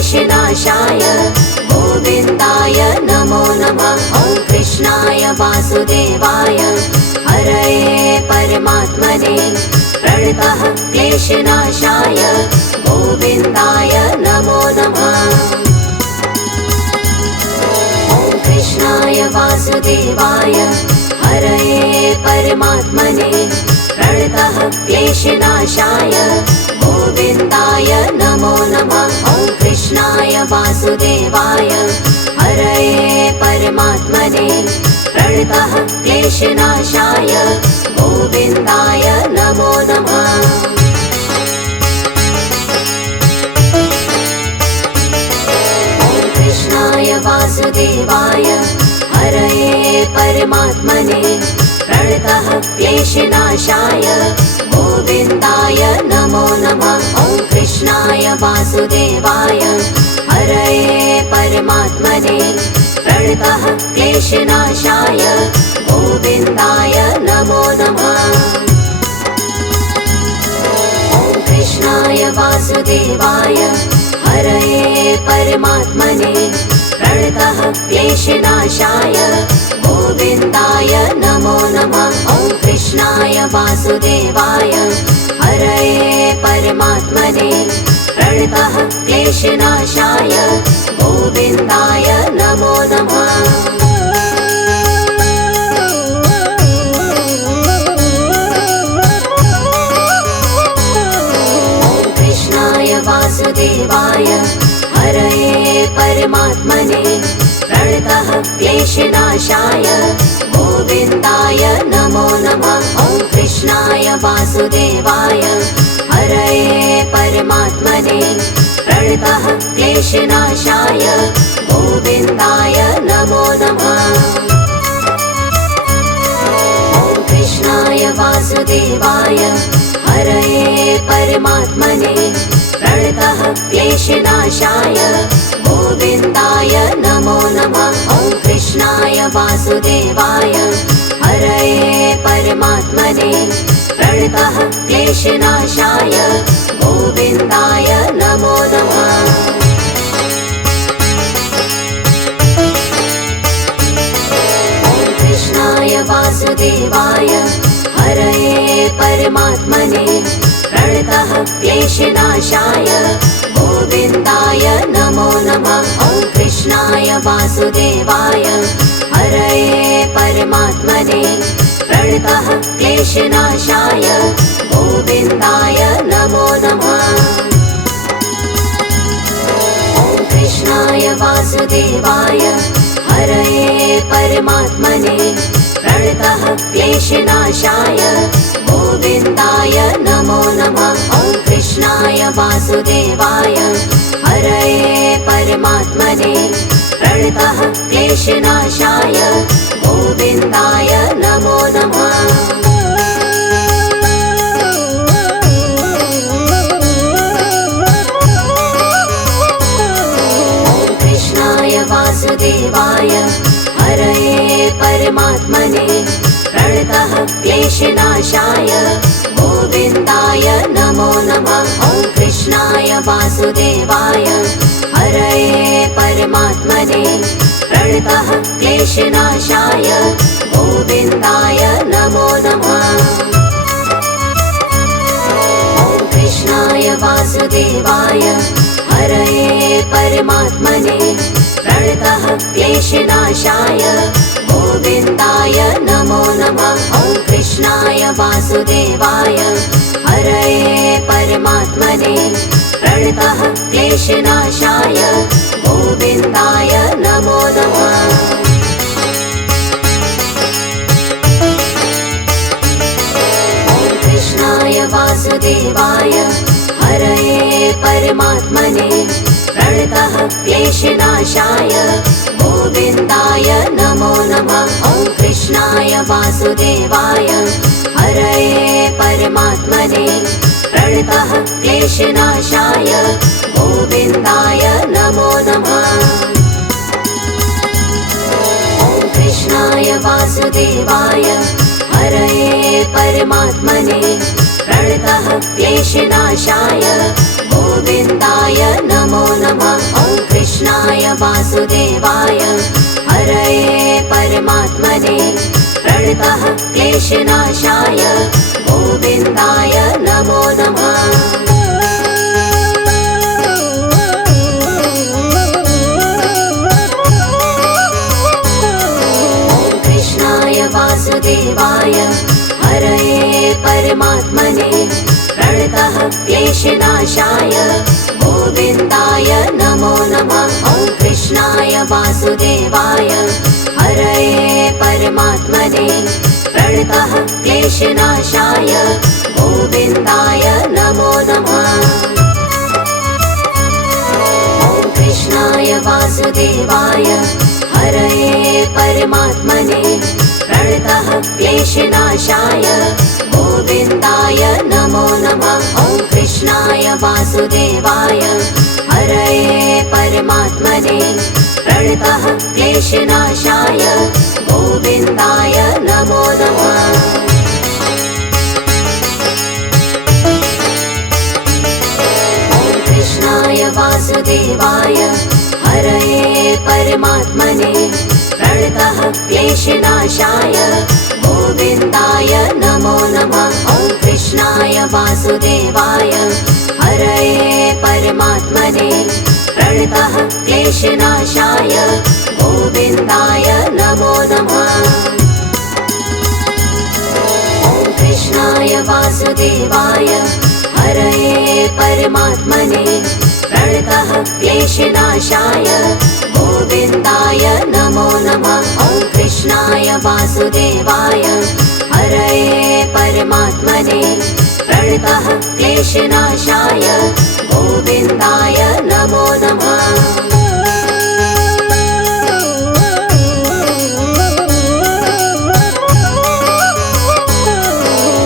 क्लेशनाशाय गोविन्दाय नमो नमः। ॐ कृष्णाय वासुदेवाय हरये परमात्मने प्रणतः क्लेशनाशाय गोविन्दाय नमो नमः। ॐ कृष्णाय वासुदेवाय हरये परमात्मने प्रणतः क्लेशनाशाय गोविन्दाय नमो नमः। ॐ कृष्णाय वासुदेवाय हरये परमात्मने प्रणतः क्लेशनाशाय गोविन्दाय नमो नमः। ॐ कृष्णाय वासुदेवाय हरये परमात्मने प्रणतः क्लेशनाशाय गोविन्दाय नमो नमः। ॐ कृष्णाय वासुदेवाय हरये परमात्मने प्रणतः क्लेशनाशाय गोविन्दाय नमो नमः। ॐ कृष्णाय वासुदेवाय हरये परमात्मने प्रणतः क्लेशनाशाय गोविन्दाय नमो नमः। ॐ कृष्णाय वासुदेवाय हरये परमात्मने प्रणतः क्लेशनाशाय गोविन्दाय नमो नमः। ॐ कृष्णाय वासुदेवाय हरये परमात्मने प्रणतः क्लेशनाशाय गोविन्दाय नमो नमः। ॐ कृष्णाय वासुदेवाय हरये परमात्मने प्रणतः क्लेशनाशाय गोविन्दाय नमो नमः। ॐ कृष्णाय वासुदेवाय हरये परमात्मने प्रणतः क्लेशनाशाय गोविन्दाय नमो नमः। ॐ कृष्णाय वासुदेवाय हरये परमात्मने प्रणतः क्लेशनाशाय गोविन्दाय नमो नमः। ॐ कृष्णाय वासुदेवाय हरये परमात्मने प्रणतः क्लेशनाशाय गोविन्दाय नमो नमः। ॐ कृष्णाय वासुदेवाय हरये परमात्मने प्रणतः क्लेशनाशाय गोविन्दाय नमो नमः। ॐ कृष्णाय वासुदेवाय हरये परमात्मने प्रणतः क्लेशनाशाय गोविन्दाय नमो नमः। ॐ कृष्णाय वासुदेवाय हरये परमात्मने प्रणतः क्लेशनाशाय गोविन्दाय नमो नमः। ॐ कृष्णाय वासुदेवाय हरये परमात्मने प्रणतः क्लेशनाशाय गोविन्दाय नमो नमः। ॐ कृष्णाय वासुदेवाय हरये परमात्मने प्रणतः क्लेशनाशाय गोविन्दाय नमो नमः। ॐ कृष्णाय वासुदेवाय हरये परमात्मने प्रणतः क्लेशनाशाय गोविन्दाय नमो नमः। ॐ कृष्णाय वासुदेवाय हरये परमात्मने प्रणतः क्लेशनाशाय गोविन्दाय नमो नमः। ॐ कृष्णाय वासुदेवाय हरये परमात्मने प्रणतः क्लेशनाशाय गोविन्दाय नमो नमः। ॐ कृष्णाय वासुदेवाय हरये परमात्मने प्रणतः क्लेशनाशाय गोविन्दाय नमो नमः। ॐ कृष्णाय वासुदेवाय हरये परमात्मने प्रणतः क्लेशनाशाय गोविन्दाय नमो नमः। वासुदेवाय हरये परमात्मने प्रणतः क्लेशनाशाय गोविन्दाय नमो नमः। वासुदेवाय हरये परमात्मने प्रणतः क्लेशनाशाय गोविन्दाय नमो नमः। ॐ कृष्णाय वासुदेवाय हरये परमात्मने प्रणतः क्लेशनाशाय गोविन्दाय नमो नमः। ॐ कृष्णाय वासुदेवाय हरये परमात्मने प्रणतः क्लेशनाशाय गोविन्दाय नमो नमः। ॐ कृष्णाय वासुदेवाय हरये परमात्मने प्रणतः क्लेशनाशाय गोविन्दाय नमो नमः। ॐ कृष्णाय वासुदेवाय हरये परमात्मने प्रणतः क्लेशनाशाय गोविन्दाय नमो नमः। ॐ कृष्णाय वासुदेवाय हरये परमात्मने प्रणतः क्लेशनाशाय गोविन्दाय नमो नमः। ॐ कृष्णाय वासुदेवाय हरये परमात्मने प्रणतः क्लेशनाशाय गोविन्दाय नमो नमः। ॐ कृष्णाय वासुदेवाय हरये परमात्मने प्रणतः क्लेशनाशाय गोविन्दाय नमो नमः।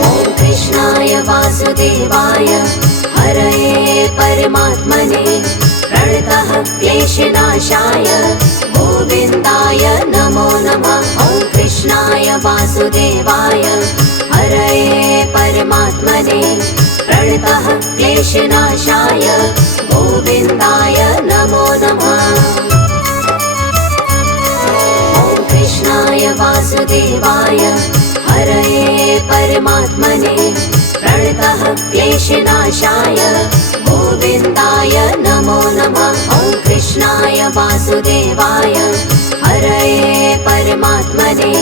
ॐ कृष्णाय वासुदेवाय हरये परमात्मने प्रणतः क्लेशनाशाय गोविन्दाय नमो नमः। ॐ कृष्णाय वासुदेवाय हरये परमात्मने प्रणतः क्लेशनाशाय गोविन्दाय नमो नमः। ॐ कृष्णाय वासुदेवाय हरये परमात्मने प्रणतः क्लेशनाशाय गोविन्दाय नमो नमः। ॐ कृष्णाय वासुदेवाय हरये परमात्मने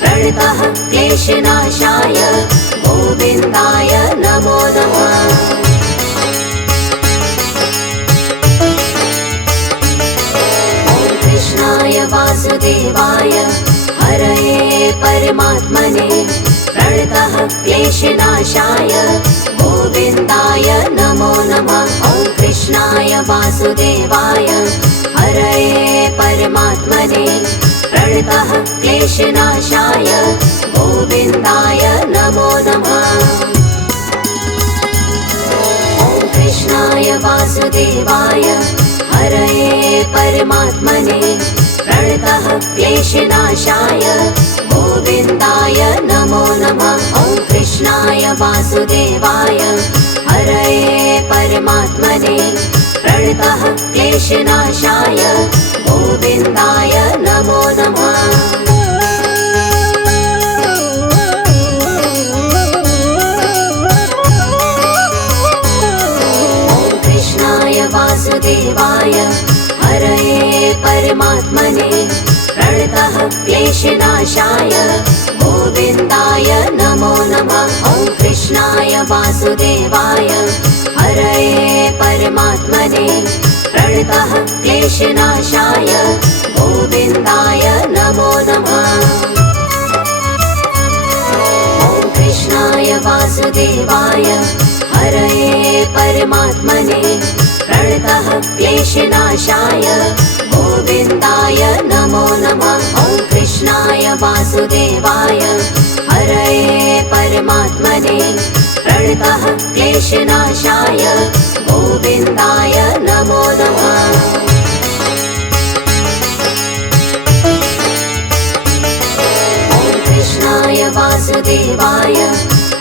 प्रणतः क्लेशनाशाय गोविन्दाय नमो नमः। ॐ कृष्णाय वासुदेवाय हरये परमात्मने प्रणतः क्लेशनाशाय गोविन्दाय नमो नमः। ॐ कृष्णाय वासुदेवाय हरये परमात्मने प्रणतः क्लेशनाशाय गोविन्दाय नमो नमः। ॐ कृष्णाय वासुदेवाय हरये परमात्मने प्रणतः क्लेशनाशाय गोविन्दाय नमो नमः। ॐ कृष्णाय वासुदेवाय हरये परमात्मने प्रणतः क्लेशनाशाय गोविन्दाय नमो नमः। ॐ कृष्णाय वासुदेवाय हरये परमात्मने प्रणतः क्लेशनाशाय गोविन्दाय नमो नमः। ॐ कृष्णाय वासुदेवाय हरये परमात्मने प्रणतः क्लेशनाशाय गोविन्दाय नमो नमः। ॐ कृष्णाय वासुदेवाय हरये परमात्मने प्रणतः क्लेशनाशाय गोविन्दाय नमो नमः। ॐ कृष्णाय वासुदेवाय हरये परमात्मने प्रणतः क्लेशनाशाय गोविन्दाय नमो नमः। ॐ कृष्णाय वासुदेवाय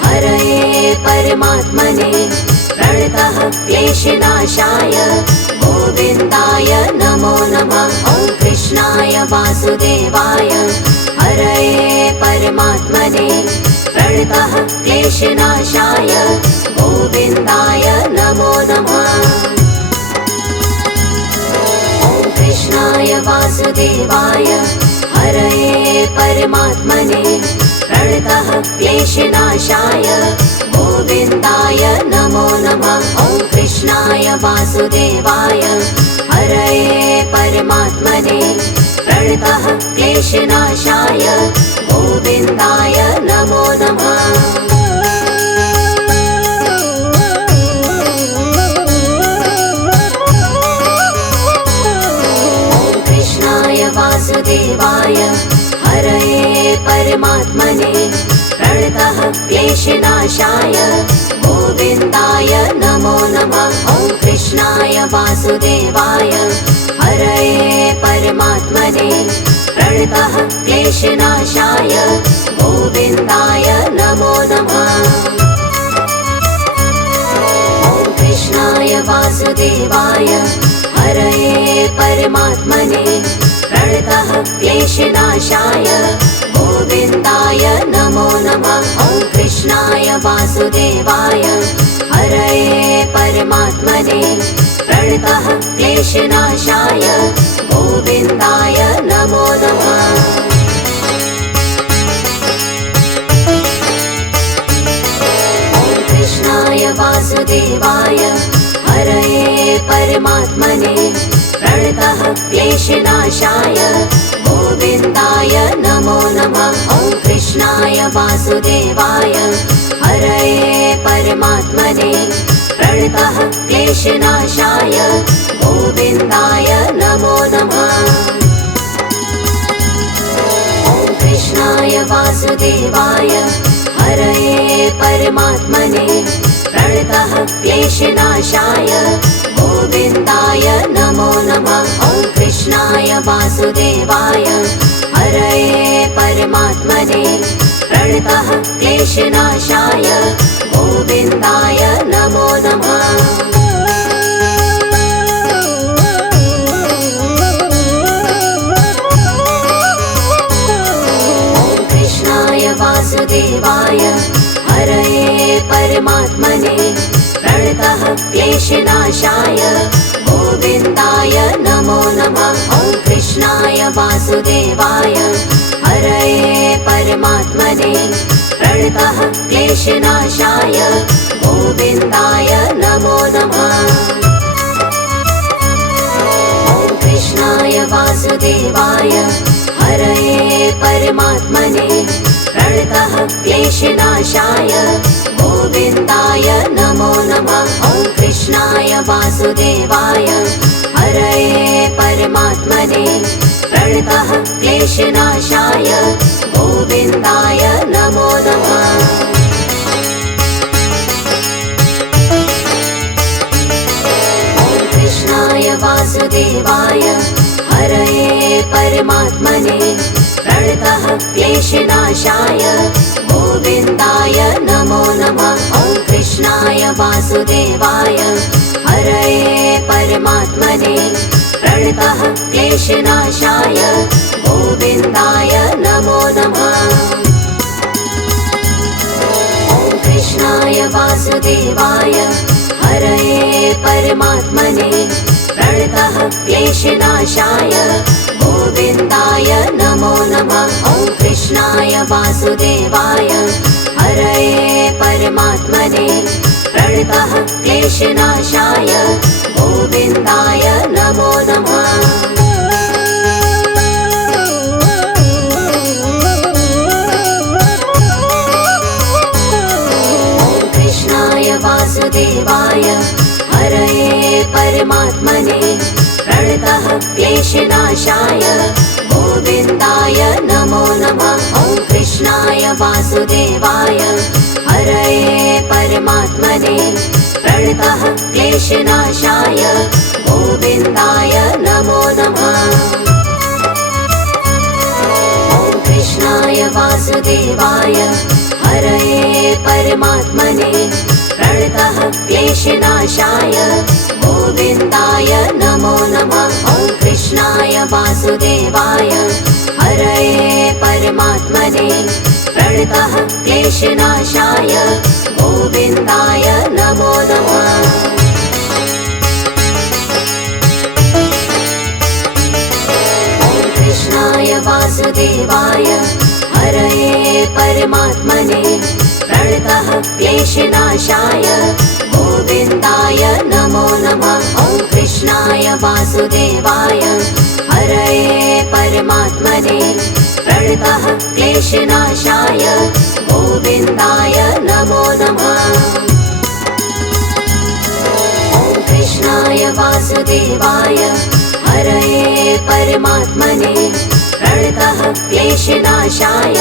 हरये परमात्मने प्रणतः क्लेशनाशाय गोविन्दाय नमो नमः। ॐ वासुदेवाय हरये परमात्मने प्रणतः क्लेशनाशाय गोविन्दाय नमो नमः। ॐ कृष्णाय वासुदेवाय हरये परमात्मने प्रणतः क्लेशनाशाय गोविन्दाय नमो नमः। ॐ कृष्णाय वासुदेवाय हरये परमात्मने प्रणतः क्लेशनाशाय गोविन्दाय नमो नमः। ॐ कृष्णाय वासुदेवाय हरये परमात्मने प्रणतः क्लेशनाशाय गोविन्दाय नमो नमः। ॐ कृष्णाय वासुदेवाय हरये परमात्मने प्रणतः क्लेशनाशाय गोविन्दाय नमो नमः। ॐ कृष्णाय वासुदेवाय हरये परमात्मने प्रणतः क्लेशनाशाय गोविन्दाय नमो नमः। ॐ कृष्णाय वासुदेवाय हरये परमात्मने प्रणतः क्लेशनाशाय गोविन्दाय नमो नमः। ॐ कृष्णाय वासुदेवाय हरये परमात्मने प्रणतः क्लेशनाशाय गोविन्दाय नमो नमः। ॐ कृष्णाय वासुदेवाय हरये परमात्मने प्रणतः क्लेशनाशाय गोविन्दाय नमो नमः। ॐ कृष्णाय वासुदेवाय हरये परमात्मने प्रणतः क्लेशनाशाय गोविन्दाय नमो नमः। ॐ कृष्णाय वासुदेवाय हरये परमात्मने प्रणतः क्लेशनाशाय गोविन्दाय नमो नमः। ॐ कृष्णाय वासुदेवाय हरये परमात्मने प्रणतः क्लेशनाशाय गोविन्दाय नमो नमः। ॐ कृष्णाय वासुदेवाय हरये परमात्मने प्रणतः क्लेशनाशाय गोविन्दाय नमो नमः। ॐ कृष्णाय वासुदेवाय हरये परमात्मने प्रणतः क्लेशनाशाय गोविन्दाय नमो नमः। ॐ कृष्णाय वासुदेवाय हरये परमात्मने प्रणतः क्लेशनाशाय गोविन्दाय नमो नमः। ॐ कृष्णाय वासुदेवाय हरये परमात्मने प्रणतः क्लेशनाशाय गोविन्दाय नमो नमः। ॐ कृष्णाय वासुदेवाय हरये परमात्मने प्रणतः क्लेशनाशाय गोविन्दाय नमो नमः। ॐ कृष्णाय वासुदेवाय हरये परमात्मने प्रणतः क्लेशनाशाय गोविन्दाय नमो नमः। ॐ कृष्णाय वासुदेवाय हरये परमात्मने प्रणतः क्लेशनाशाय गोविन्दाय नमो नमः। ॐ कृष्णाय वासुदेवाय हरये परमात्मने प्रणतः क्लेशनाशाय गोविन्दाय नमो नमः। ॐ कृष्णाय वासुदेवाय हरये परमात्मने प्रणतः क्लेशनाशाय गोविन्दाय नमो नमः। ॐ कृष्णाय वासुदेवाय हरये परमात्मने प्रणतः क्लेशनाशाय गोविन्दाय नमो नमः। ॐ कृष्णाय वासुदेवाय वासुदेवाय हरये परमात्मने प्रणतः क्लेशनाशाय गोविन्दाय नमो नमः। कृष्णाय वासुदेवाय हरये परमात्मने प्रणतः क्लेशनाशाय गोविन्दाय नमो नमः। ॐ कृष्णाय वासुदेवाय हरये परमात्मने प्रणतः क्लेशनाशाय गोविन्दाय नमो नमः। ॐ कृष्णाय वासुदेवाय हरये परमात्मने प्रणतः क्लेशनाशाय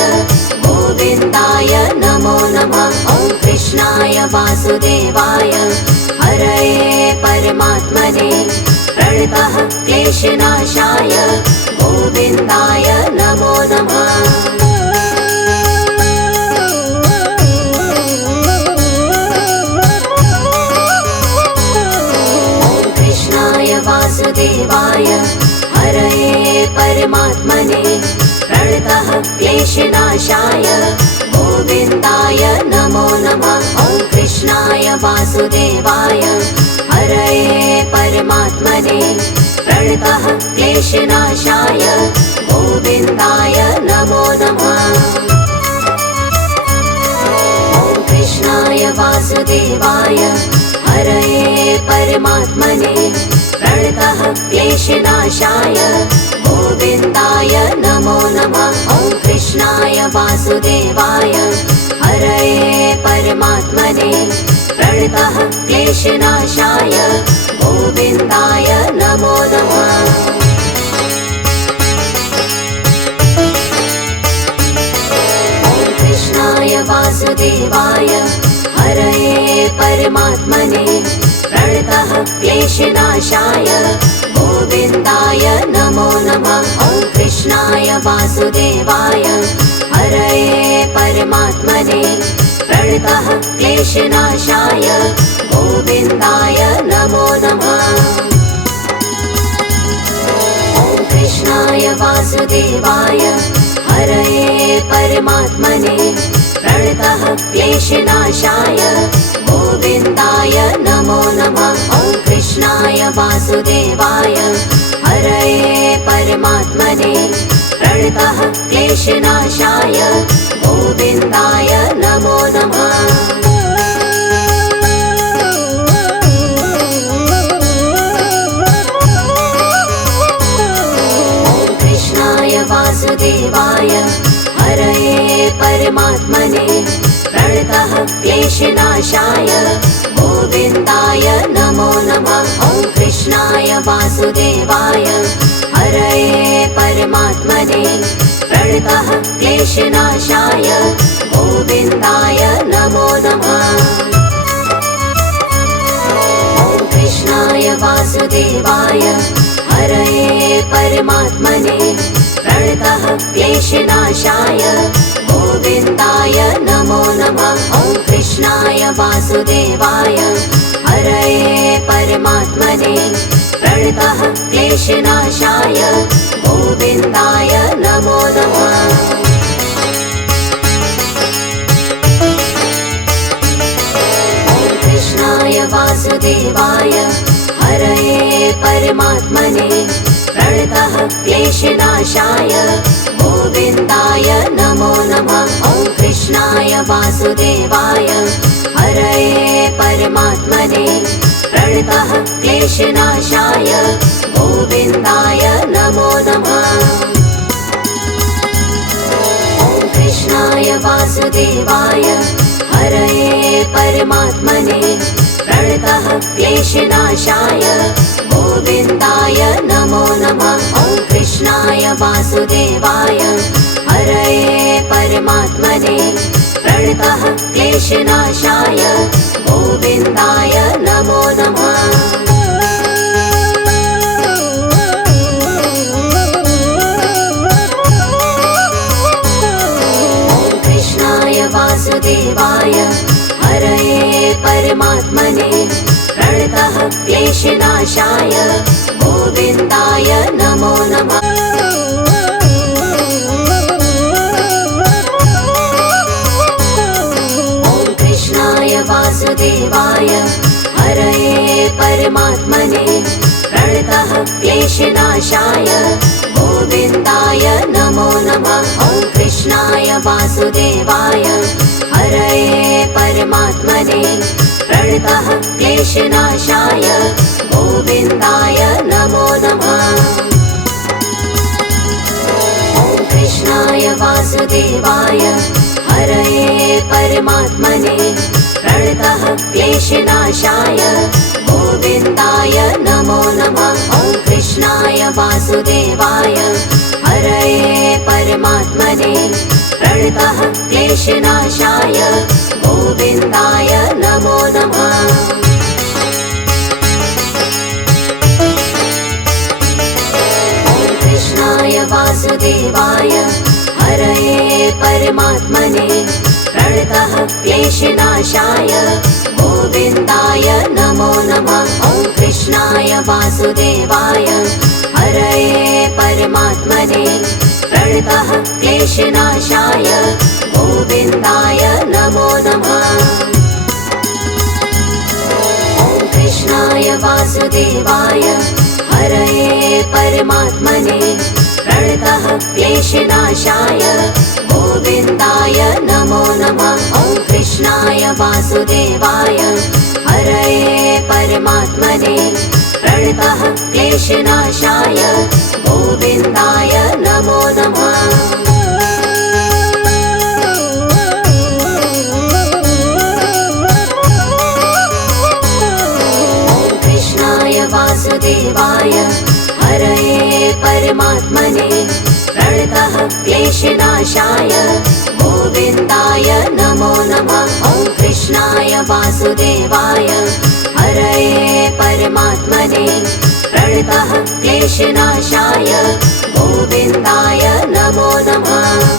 गोविन्दाय नमो नमः। ॐ कृष्णाय वासुदेवाय हरये परमात्मने प्रणतः क्लेशनाशाय गोविन्दाय नमो नमः। वासुदेवाय हरये परमात्मने प्रणतः क्लेशनाशाय गोविन्दाय नमो नमः। ॐ कृष्णाय वासुदेवाय हरये परमात्मने प्रणतः क्लेशनाशाय गोविन्दाय नमो नमः। ॐ कृष्णाय वासुदेवाय हरये परमात्मने प्रणतः क्लेशनाशाय गोविन्दाय नमो नमः। ॐ कृष्णाय वासुदेवाय हरये परमात्मने प्रणतः क्लेशनाशाय गोविन्दाय नमो नमः। ॐ कृष्णाय वासुदेवाय हरये परमात्मने प्रणतः क्लेशनाशाय गोविन्दाय नमो नमः। ॐ कृष्णाय वासुदेवाय हरये परमात्मने प्रणतः क्लेशनाशाय गोविन्दाय नमो नमः। ॐ कृष्णाय वासुदेवाय हरये परमात्मने प्रणतः क्लेशनाशाय गोविन्दाय नमो नमः। ॐ कृष्णाय वासुदेवाय हरये परमात्मने प्रणतः क्लेशनाशाय गोविन्दाय नमो नमः। ॐ कृष्णाय वासुदेवाय हरये परमात्मने प्रणतः क्लेशनाशाय गोविन्दाय नमो नमः। ॐ कृष्णाय वासुदेवाय हरये परमात्मने प्रणतः क्लेशनाशाय गोविन्दाय नमो नमः। ॐ कृष्णाय वासुदेवाय हरये परमात्मने प्रणतः क्लेशनाशाय गोविन्दाय नमो नमः। ॐ कृष्णाय वासुदेवाय हरये परमात्मने प्रणतः क्लेशनाशाय गोविन्दाय नमो नमः। ॐ कृष्णाय वासुदेवाय हरये परमात्मने प्रणतः क्लेशनाशाय गोविन्दाय नमो नमः। ॐ कृष्णाय वासुदेवाय हरये परमात्मने प्रणतः क्लेशनाशाय गोविन्दाय नमो नमः। ॐ कृष्णाय वासुदेवाय हरये परमात्मने प्रणतः क्लेशनाशाय गोविन्दाय नमो नमः। ॐ कृष्णाय वासुदेवाय हरये परमात्मने प्रणतः क्लेशनाशाय गोविन्दाय नमो नमः। ॐ कृष्णाय वासुदेवाय हरये परमात्मने प्रणतः क्लेशनाशाय गोविन्दाय नमो नमः। परमात्मने प्रणतः क्लेशनाशाय गोविन्दाय नमो नमः। ॐ कृष्णाय वासुदेवाय हरये परमात्मने प्रणतः क्लेशनाशाय गोविन्दाय नमो नमः। ॐ कृष्णाय वासुदेवाय हरये परमात्मने प्रणतः क्लेशनाशाय गोविन्दाय नमो नमः। ॐ कृष्णाय वासुदेवाय हरये परमात्मने प्रणतः क्लेशनाशाय गोविन्दाय नमो नमः। ॐ कृष्णाय वासुदेवाय हरये परमात्मने प्रणतः क्लेशनाशाय गोविन्दाय नमो नमः। ॐ कृष्णाय वासुदेवाय हरये परमात्मने प्रणतः क्लेशनाशाय गोविन्दाय नमो नमः। ॐ कृष्णाय वासुदेवाय हरये परमात्मने प्रणतः क्लेशनाशाय गोविन्दाय नमो नमः। ॐ कृष्णाय वासुदेवाय हरये परमात्मने प्रणतः क्लेशनाशाय गोविन्दाय नमो नमः। ॐ कृष्णाय वासुदेवाय हरये परमात्मने प्रणतः क्लेशनाशाय गोविन्दाय नमो नमः। ॐ कृष्णाय वासुदेवाय हरये परमात्मने प्रणतः क्लेशनाशाय गोविन्दाय नमो नमः।